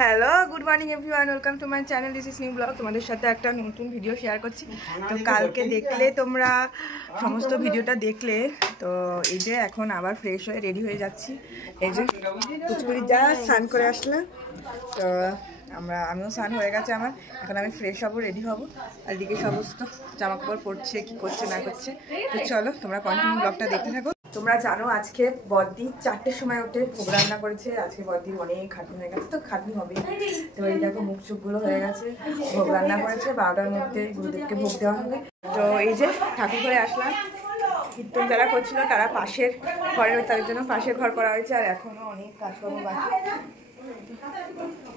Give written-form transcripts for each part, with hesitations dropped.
Hello good morning everyone, welcome to my channel. This is new blog. তোমাদের সাথে একটা নতুন ভিডিও শেয়ার করছি। তো কালকে দেখলে তোমরা সমস্ত ভিডিওটা দেখলে, তো এই যে এখন আবার ফ্রেশ হয়ে রেডি হয়ে যাচ্ছি। এই যে পুচকুড়ি যা স্নান করে আসলে, তো আমিও স্নান হয়ে গেছে আমার। এখন আমি ফ্রেশ হবো, রেডি হবো। আর এদিকে সমস্ত জামা কাপড় পরছে, কি করছে না করছে। তো চলো তোমরা কন্টিনিউ ব্লগটা দেখতে থাকো। তোমরা জানো আজকে বদ্দি 4টের সময় উঠে ভোগ রান্না করেছে। আজকে বদ্দির অনেক খাটনি হয়ে গেছে, তো খাটনি হবে। তো এই দেখো মুখ চুখগুলো হয়ে গেছে, ভোগ রান্না করেছে। 12টার মধ্যে গুরুদেবকে ভোগ দেওয়া হবে। তো এই যে ঠাকুর ঘরে আসলাম। কীর্তন যারা করছিল তারা পাশের ঘরে, তাদের জন্য পাশের ঘর করা হয়েছে। আর এখনো অনেক কাজকর্ম বাকি।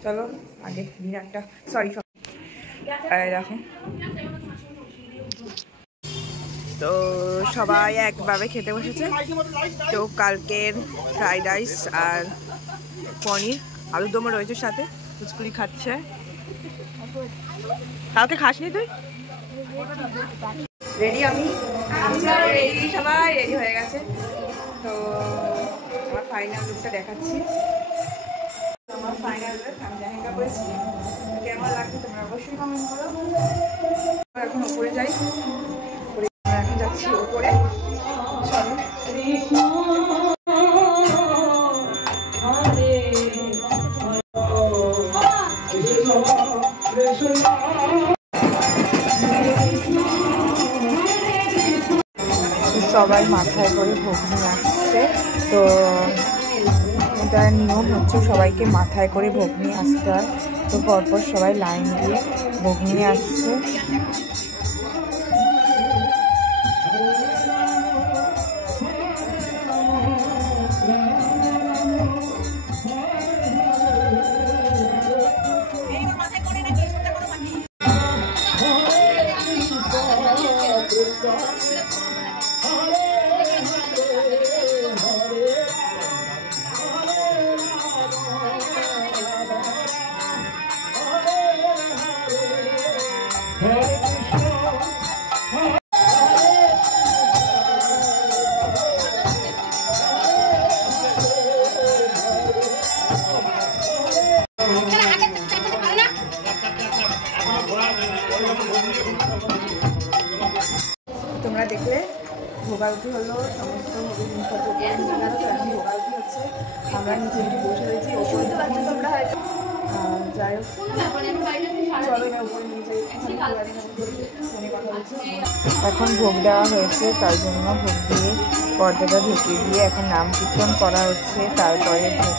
চলো আগে ডিনারটা, সরি দেখো। তো সবাই একভাবে খেতে বসেছে। তো কালকের ফ্রাইড রাইস আর পনির আলুরদমও রয়েছে সাথে। পুচকুড়ি খাচ্ছে। কালকে খাসনি তুই? রেডি আমি, রেডি, সবাই রেডি হয়ে গেছে। তো আমার ফাইনাল লুকটা দেখাচ্ছি। আমার ফাইনাল লুক, আমি লেহেঙ্গা পরেছি। কেমন লাগছে তোমরা অবশ্যই কমেন্ট করো। এখন উপরে যাই, এখন যাচ্ছি উপরে। চলো সবাই মাথায় করে ভোগ নিয়ে আসছে। তো এটা নিয়ম হচ্ছে সবাইকে মাথায় করে ভোগ নিয়ে আসতে হয়। তো পরপর সবাই লাইন দিয়ে ভোগ নিয়ে আসছে। তোমরা দেখলে ভোগারতি হলো, সমস্ত জিনিসপত্র ভোগারতি হচ্ছে। আমরা নিচে একটু বসে রয়েছি। শুনতে পাচ্ছ তোমরা হয়তো। যাই হোক, চলো না উপরে নিয়ে যাই। এখন ভোগ দেওয়া হয়েছে, তার জন্য ভোগ দিয়ে পর্দাটা ঢেকে দিয়ে এখন নাম কীর্তন করা হচ্ছে। তারপরে ভোগ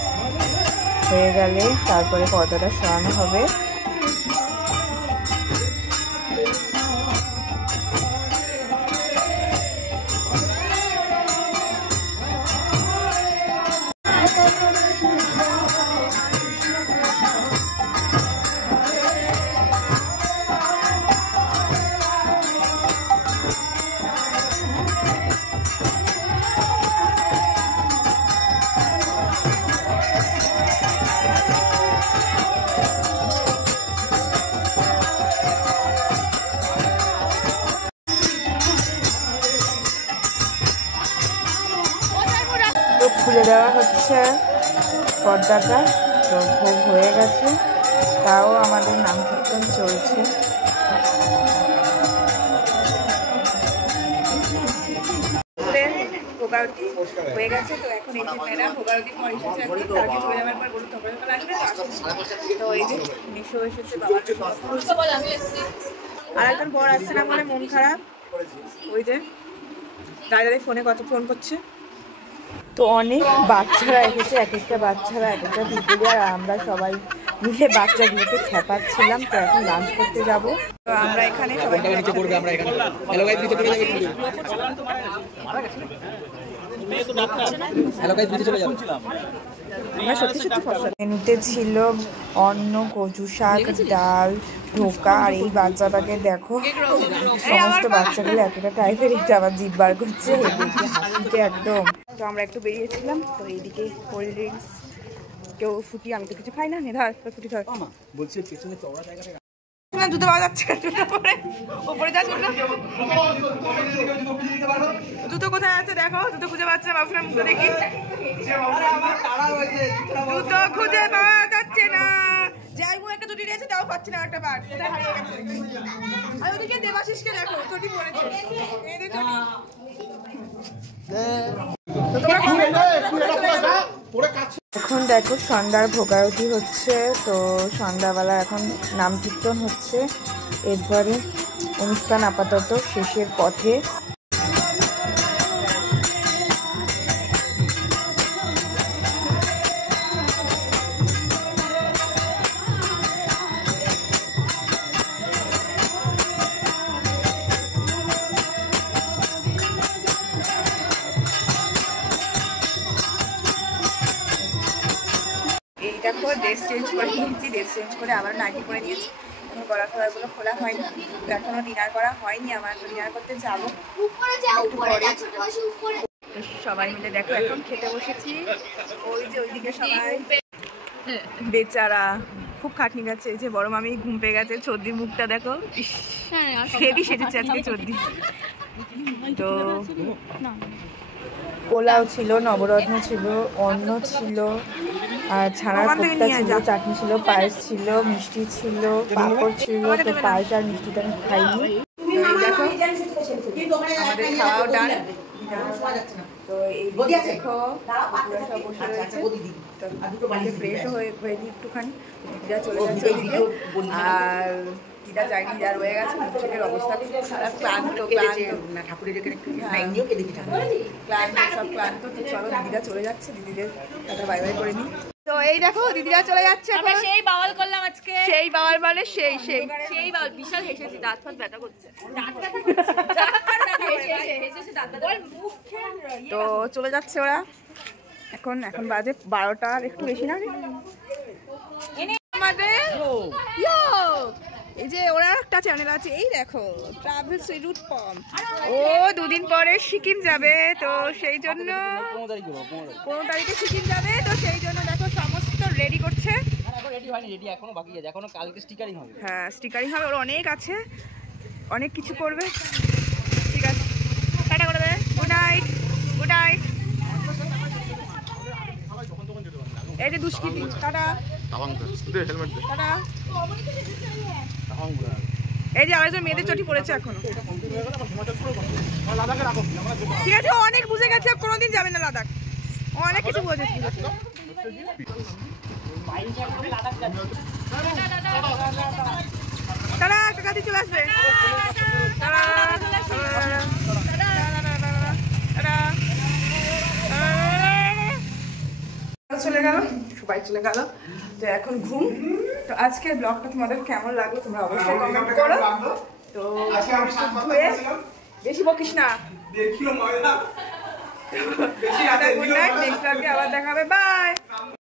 হয়ে গেলে তারপরে পর্দাটা সরানো হবে। খুলে দেওয়া হচ্ছে পর্দাটা। তো ভোগ হয়ে গেছে, তাও আমাদের নাম কীর্তন চলছে। ভোগারতি হয়ে গেছে। তো এখন এই যে মেয়েরা ভোগারতি পর এসেছে, তাকে চলে যাওয়ার পর গরু তখন আসবে। তো এই যে মিশো এসেছে, বাবার আর একজন বর আসছে না বলে মন খারাপ। ওই যে দাঁড়িয়ে ফোনে ফোন করছে। তো অনেক বাচ্চারা এসেছে, এক একটা বাচ্চারা এক একটা ভিডিও। আর আমরা সবাই মিলে বাচ্চাগুলোকে খেপাচ্ছিলাম। তো এখন লাঞ্চ করতে যাব। তো আমরা এখানে সবাই মেনুতে ছিল অন্ন, কচু শাক, ডাল, ধোকা। আর এই বাচ্চাটাকে দেখো, সমস্ত বাচ্চাগুলো এতটা টাইপের, এটা আবার জিভ বার করছে হাসিতে একদম। তো আমরা একটু বেরিয়েছিলাম। তো এইদিকে কোল্ড ড্রিঙ্কস কেউ ফুটি, আমি তো কিছু খাই না। ধর ফুটি ধর, বলছি পেছনে চওড়া জায়গাটা জুতো পাওয়া যাচ্ছে। জুতো পরে ওপরে যা জুতো কোথায় আছে দেখো, জুতো খুঁজে পাচ্ছে না। বাবুর মুখে দেখি, জুতো খুঁজে পাওয়া যাচ্ছে না। পাচ্ছি না একটা বার, এটা হারিয়ে গেছে। আর ওদিকে দেবাশিসকে দেখো, চটি পড়েছে, এদের চটি। এখন দেখো সন্ধ্যার ভোগারতি হচ্ছে, তো সন্ধ্যাবেলা এখন নাম কীর্তন হচ্ছে, এরপরে অনুষ্ঠান আপাতত শেষের পথে। দেখো ড্রেস চেঞ্জ করে নিয়েছি, ড্রেস চেঞ্জ করে আবার নাইটি পরে নিয়েছি। এখন গলা ফলাগুলো খোলা হয়নি, এখনো ডিনার করা হয়নি আমার, তো ডিনার করতে যাবো। সবাই মিলে দেখো এখন খেতে বসেছি। ওই যে ওইদিকে সবাই বেচারা খুব খাটনি গেছে। এই যে বড় মামি ঘুম পেয়ে গেছে, চর্দির মুখটা দেখো, হেভি সেজেছে আজকে চর্দি। তো পোলাও ছিল, নবরত্ন ছিল, অন্ন ছিল, আর ছানার কোপ্তা ছিল, চাটনি ছিল, পায়েস ছিল, মিষ্টি ছিল, পাঁপড় ছিল। তো পায়েস আর মিষ্টিটা আমি খাইনি। দেখো আমাদের খাওয়াও ডান। তো এই দেখো সব বসে রয়েছে, ফ্রেশও হয়ে একটুখানি দিদা চলে যাচ্ছে ওইদিকে, আর দিদা যায়নি, যা রয়ে গেছে। চোখের অবস্থা খুব খারাপ, ক্লান্ত ঠাকুরের ক্লান্ত, সব ক্লান্ত। তো চলো দিদিরা চলে যাচ্ছে, দিদিদের টাটা বাই বাই করে নি। তো এই দেখো দিদিরা চলে যাচ্ছে। আমরা সেই বাওয়াল করলাম আজকে, সেই বাওয়াল মানে সেই বাওয়াল, বিশাল হেসেছি, দাঁত ফাত ব্যথা করছে। তো চলে যাচ্ছে ওরা। এখন বাজে 12টার একটু বেশি না আমাদের। এই যে ওরা একটা চ্যানেল আছে, এই দেখো ট্রাভেল রুট পম, ও দুদিন পরে সিকিম যাবে। তো সেই জন্য 15 তারিখে সিকিম যাবে, তো সেই জন্য দেখো সমস্ত রেডি করছে। হ্যাঁ স্টিকারিং হবে, ওর অনেক আছে, অনেক কিছু করবে। ঠিক আছে, টাটা করে দেবে, গুড নাইট, গুড নাইট। এই যে দুষ্কৃতি, টাটা টাটা। এই যে আরেকজন মেয়েদের চটি পড়েছে এখনো। ঠিক আছে, অনেক বুঝে গেছে, কোনোদিন যাবে না লাদাখ, অনেক কিছু বুঝেছে। তারা কাকাতি চলে আসবে। চলে গেল, সবাই চলে গেল, তো এখন ঘুম। তো আজকের ব্লগটা তোমাদের কেমন লাগলো তোমরা অবশ্যই কমেন্ট করো। তো বেশি বকিস না, গুড নাইট, নেক্সট ব্লগে আবার দেখা হবে, বাই।